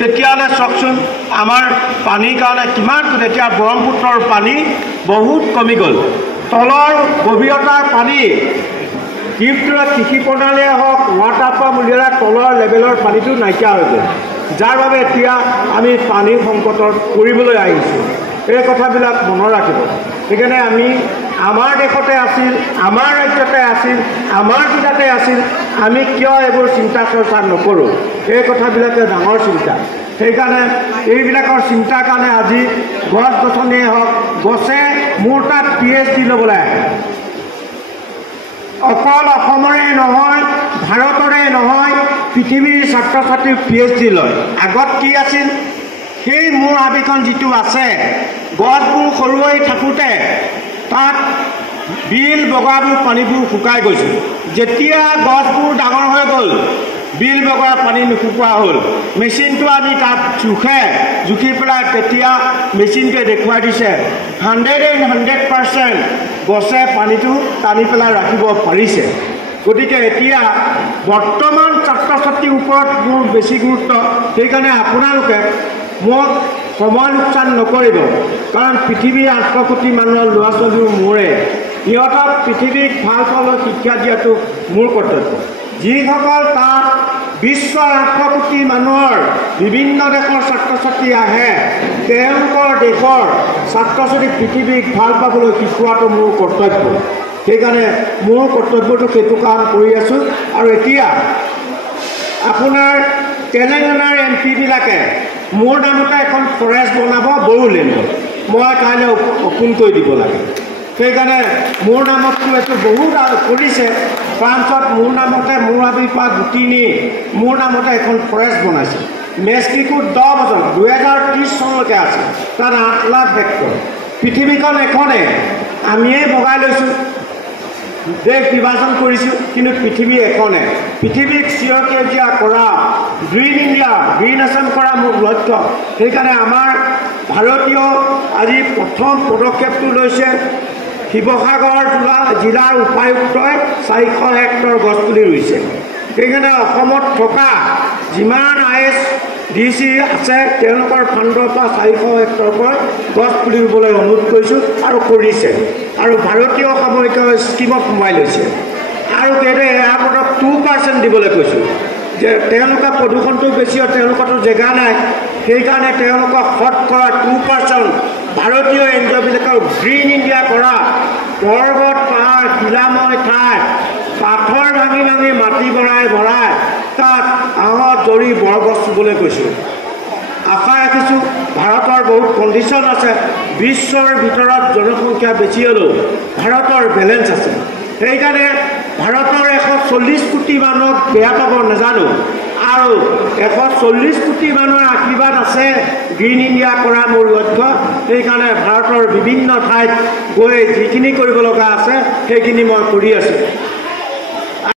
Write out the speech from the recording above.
তেতিয়াহ'লে চাওকচোন আমাৰ পানীৰ কাৰণে কিমান এতিয়া ব্ৰহ্মপুত্ৰৰ পানী বহুত কমি গ'ল তলৰ গভীৰতাৰ পানী দ্বীপটোৰ কৃষি প্ৰণালীয়ে হওক ৱাটাৰ পাম্প উলিয়াই তলৰ লেভেলৰ পানীটো নাইকিয়া হৈ গ'ল যাৰ বাবে এতিয়া আমি পানীৰ সংকটত পৰিবলৈ আহিছোঁ এই কথাবিলাক মনত ৰাখিব সেইকাৰণে আমি আমাৰ দেশতে আছিল আমাৰ ৰাজ্যতে আছিল আমাৰ জিলাতে আছিল আমি কিয় এইবোৰ চিন্তা চৰ্চা নকৰোঁ এই কথাবিলাকে ডাঙৰ চিন্তা সেইকাৰণে এইবিলাকৰ চিন্তাৰ কাৰণে আজি গছ গছনিয়ে হওক গছে মোৰ তাত PhD ল'বলৈ আহে অকল অসমৰে নহয় ভাৰতৰে নহয় পৃথিৱীৰ ছাত্ৰ ছাত্ৰী PhD লয় আগত কি আছিল সেই মোৰ হাবিখন যিটো আছে গছবোৰ সৰু হৈ থাকোঁতে তাত বিল বগাবোৰ পানীবোৰ শুকাই গৈছিল যেতিয়া গছবোৰ ডাঙৰ হৈ গ'ল বিল বগাৰ পানী নুশুকোৱা হ'ল মেচিনটো আনি তাত জুখি পেলাই তেতিয়া মেচিনটোৱে দেখুৱাই দিছে 100% গছে পানীটো টানি পেলাই ৰাখিব পাৰিছে গতিকে এতিয়া বৰ্তমান ছাত্ৰ ছাত্ৰীৰ ওপৰত মোৰ বেছি গুৰুত্ব সেইকাৰণে আপোনালোকে মোক সময় লোকচান নকৰিব কাৰণ পৃথিৱীৰ 800 কোটি মানুহৰ ল'ৰা ছোৱালীৰ মোৰে সিহঁতক পৃথিৱীক ভাল পাবলৈ শিক্ষা দিয়াটো মোৰ কৰ্তব্য যিসকল তাত বিশ্বৰ 800 কোটি মানুহৰ বিভিন্ন দেশৰ ছাত্ৰ ছাত্ৰী আহে তেওঁলোকৰ দেশৰ ছাত্ৰ ছাত্ৰীক পৃথিৱীক ভাল পাবলৈ শিকোৱাটো মোৰ কৰ্তব্য সেইকাৰণে মোৰ কৰ্তব্যটো সেইটো কাম কৰি আছোঁ আৰু এতিয়া আপোনাৰ তেলেংগানাৰ MP বিলাকে মোৰ নামতে এখন ফৰেষ্ট বনাব বড়োলেণ্ডত মই কাইলৈ অপোন কৰি দিব লাগে সেইকাৰণে মোৰ নামততো এইটো বহুত কৰিছে ফ্ৰান্সত মোৰ নামতে মোৰ হাবিৰ পৰা গুটি নি মোৰ নামতে এখন ফৰেষ্ট বনাইছে মেক্সিকোত 10 বছৰ 2030 চনলৈকে আছে তাত 8 লাখ হেক্টৰ পৃথিৱীখন এখনে আমিয়ে ভগাই লৈছোঁ দেশ বিভাজন কৰিছোঁ কিন্তু পৃথিৱী এখনে পৃথিৱীক চিৰসেউজীয়া কৰা গ্ৰীণ ইণ্ডিয়া গ্ৰীণ আছাম কৰা মোৰ লক্ষ্য সেইকাৰণে আমাৰ ভাৰতীয় আজি প্ৰথম পদক্ষেপটো লৈছে শিৱসাগৰ জিলাৰ উপায়ুক্তই 400 হেক্টৰ গছপুলি ৰুইছে সেইকাৰণে অসমত থকা যিমান ISDC আছে তেওঁলোকৰ ফাণ্ডৰ পৰা 400 হেক্টৰৰ পৰা গছ পুলি ৰুবলৈ অনুৰোধ কৰিছোঁ আৰু কৰিছে আৰু ভাৰতীয় সামৰিক স্কিমত সোমাই লৈছে আৰু এয়াৰপৰ্টক 2% দিবলৈ কৈছোঁ যে তেওঁলোকে প্ৰদূষণটো বেছি হয় তেওঁলোকৰতো জেগা নাই সেইকাৰণে তেওঁলোকক শতকৰা 2% ভাৰতীয় NGOবিলাকৰ গ্ৰীণ ইণ্ডিয়া কৰা পৰ্বত পাহাৰ শিলাময় ঠাই পাথৰ ভাঙি ভাঙি মাটি ভৰাই তাত আহত জৰি বৰগছ ৰুবলৈ কৈছোঁ আশা ৰাখিছোঁ ভাৰতৰ বহুত কণ্ডিশ্যন আছে বিশ্বৰ ভিতৰত জনসংখ্যা বেছি হ'লেও ভাৰতৰ বেলেঞ্চ আছে সেইকাৰণে ভাৰতৰ 140 কোটি মানুহক বেয়া পাব নাজানো আৰু 140 কোটি মানুহৰ আশীৰ্বাদ আছে গ্ৰীণ ইণ্ডিয়া কৰা মোৰ লক্ষ্য সেইকাৰণে ভাৰতৰ বিভিন্ন ঠাইত গৈ যিখিনি কৰিব লগা আছে সেইখিনি মই কৰি আছোঁ